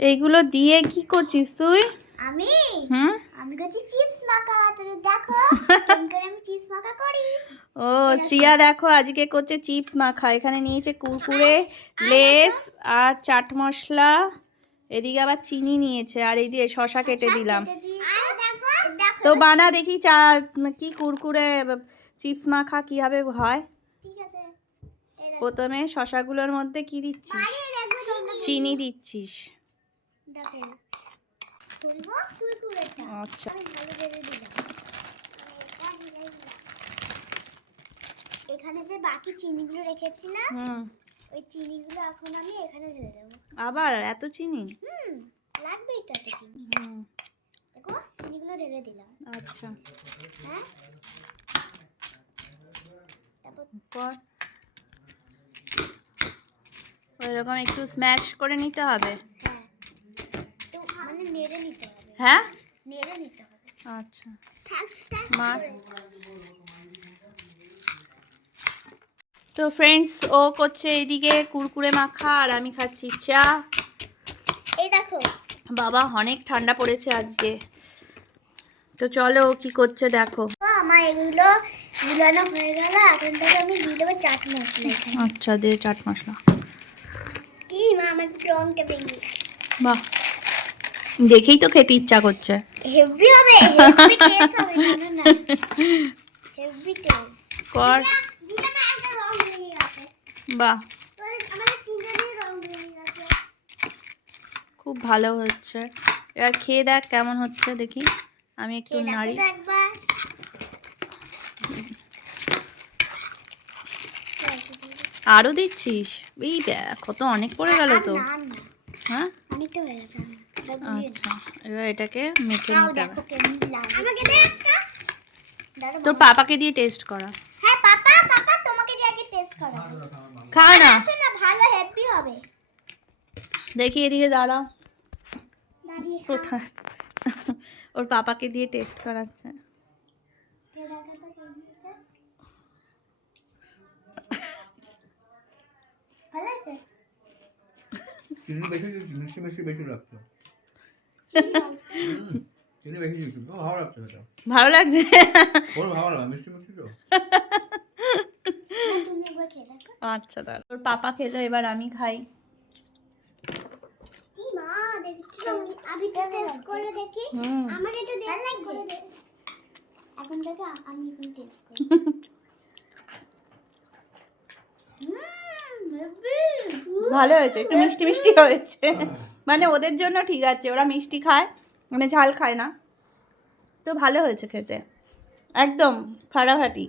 এইগুলো দিয়ে কি করছিস তুই? আমি? হুম? আমি করছি চিপস মাখা তুমি দেখো কেমন করে আমি চিপস মাখা করি। ও শ্রিয়া দেখো আজকে করছে চিপস মাখা। এখানে নিয়েছে কুরকুরে লেস আর চাট মশলা। এদিকে আবার চিনি নিয়েছে আর এই দিয়ে শশা কেটে দিলাম। কেটে দেখো তো বানা দেখি চা কি কুরকুরে চিপস মাখা কীভাবে হয়। প্রথমে শশাগুলোর মধ্যে কি দিচ্ছিস? চিনি দিচ্ছিস। দেখো খুলবো কুরকুরেটা আচ্ছা। আমি ভালো করে দিলাম। এখানে যে বাকি চিনিগুলো রেখেছি না ওই চিনিগুলো এখন আমি এখানে ঢেলে দেবো। আবার? এত চিনি? হুম লাগবে এটা তো চিনি। দেখো চিনিগুলো ঢেলে দিলাম। আচ্ছা। হ্যাঁ? তারপর পর ওইরকম একটু স্ম্যাশ করে নিতে হবে। হ্যাঁ। নেড়ে নিতে হবে। হ্যাঁ? নেড়ে নিতে হবে। আচ্ছা। মার। তো ফ্রেন্ডস ও করছে এইদিকে কুরকুরে মাখা আর আমি খাচ্ছি চা। এই দেখো বাবা অনেক ঠান্ডা পড়েছে আজকে। তো চলো ও কি করছে দেখো। আমার এগুলো গুলানো হয়ে গেল এখন থেকে আমি দিয়ে দেবো চাট মশলা আচ্ছা দে চাট মশলা। কি মা আমার রংটা বেরিয়ে বাহ। দেখেই তো খেতে ইচ্ছা করছে। হেভি হবে হেভি টেস্ট হবে জানো না? হেভি টেস্ট কর। বাহ। খুব ভালো হচ্ছে। এবার খেয়ে দেখ কেমন হচ্ছে দেখি। আমি একটু নাড়ি। আরও দিচ্ছিস? এই দেখো তো অনেক পড়ে গেল তো। হ্যাঁ? আচ্ছা এবার এটাকে মেখে নিতে হবে। তোর পাপাকে দিয়ে টেস্ট করা। হ্যাঁ পাপা পাপা তোমাকে দিয়ে আগে টেস্ট করা। খা না। ভালো হেভি হবে। দেখি এদিকে দাঁড়াও। কোথায়? ওর পাপাকে দিয়ে টেস্ট করাচ্ছে? ভালো আছে চিনি বেশি মিষ্টি মিষ্টি বেশি লাগছে। চিনি বেশি দিচ্ছি ভালো লাগছে এটা ভালো লাগছে? ওর ভালো লাগে মিষ্টি মিষ্টি তো। দেখো। আচ্ছা দাঁড়া ওর পাপা খেলো এবার আমি খাই। মা দেখি আমি তো টেস্ট করে দেখি। হুম। একটু টেস্ট করে দে এখন আমি এখন টেস্ট করি। হুম ভালো হয়েছে, একটু মিষ্টি মিষ্টি হয়েছে। মানে ওদের জন্য ঠিক আছে, ওরা মিষ্টি খায় মানে ঝাল খায় না। তো ভালো হয়েছে খেতে, একদম ফাটাফাটি।